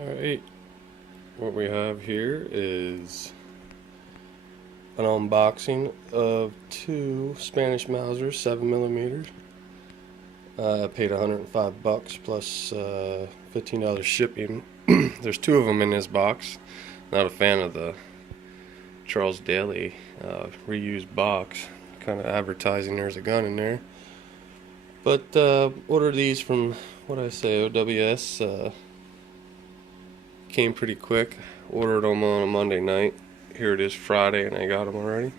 Alright, what we have here is an unboxing of two Spanish Mausers, 7mm. I paid $105 plus $15 shipping. There's two of them in this box. Not a fan of the Charles Daly reused box. Kind of advertising there's a gun in there. But ordered these from, OWS. Came pretty quick. Ordered them on a Monday night. Here it is Friday and I got them already.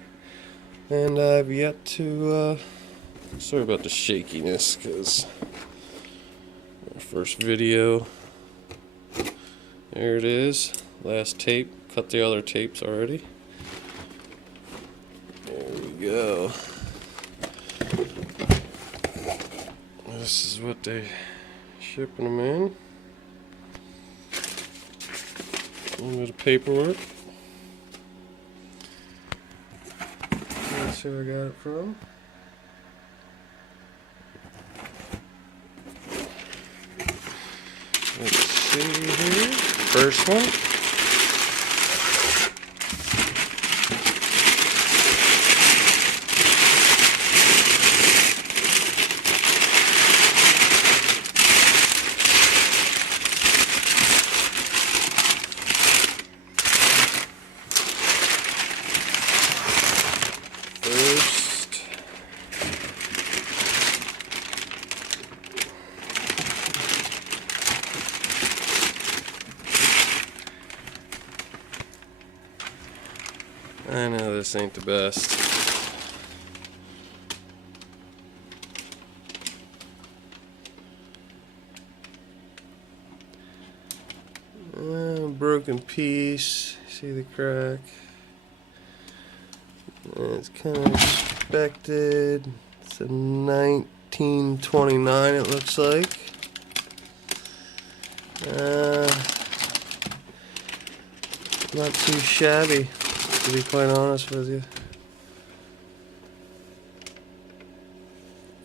And I've yet to, sorry about the shakiness because our first video. There it is. Last tape. Cut the other tapes already. There we go. This is what they shipping them in. A little bit of paperwork. That's who I got it from. Let's see here. First one. I know this ain't the best. Broken piece. See the crack? It's kind of expected. It's a 1929, it looks like. Not too shabby, to be quite honest with you.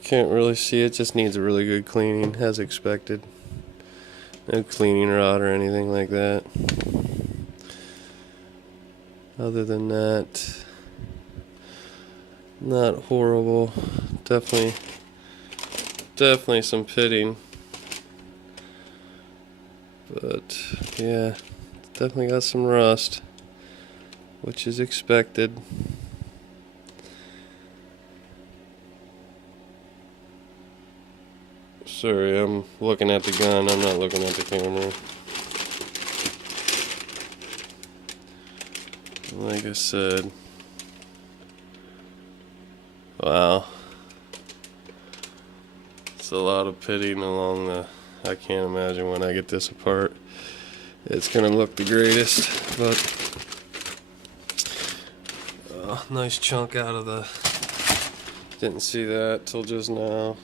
Can't really see it, just needs a really good cleaning, as expected. No cleaning rod or anything like that. Other than that, not horrible. Definitely some pitting. But yeah, definitely got some rust, which is expected. Sorry, I'm looking at the gun, I'm not looking at the camera. Like I said, wow. It's a lot of pitting along the, I can't imagine when I get this apart it's gonna look the greatest, but nice chunk out of the, didn't see that till just now.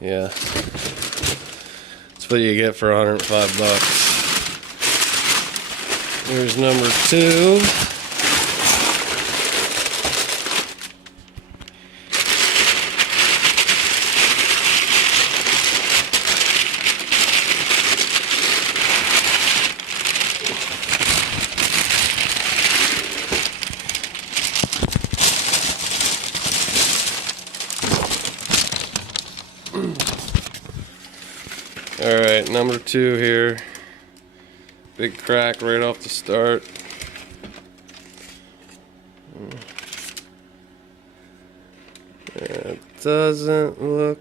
Yeah, that's what you get for $105. Here's number two. Alright, number two here. Big crack right off the start. It doesn't look,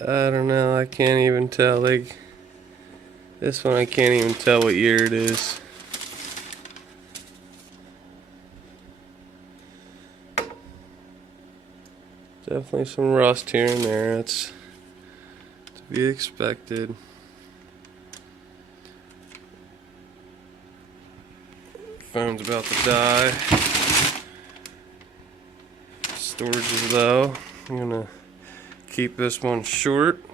I don't know, I can't even tell. Like, this one I can't even tell what year it is. Definitely some rust here and there. That's to be expected. Phone's about to die. Storage is low. I'm gonna keep this one short.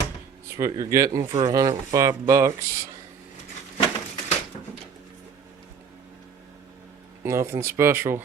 That's what you're getting for $105. Nothing special.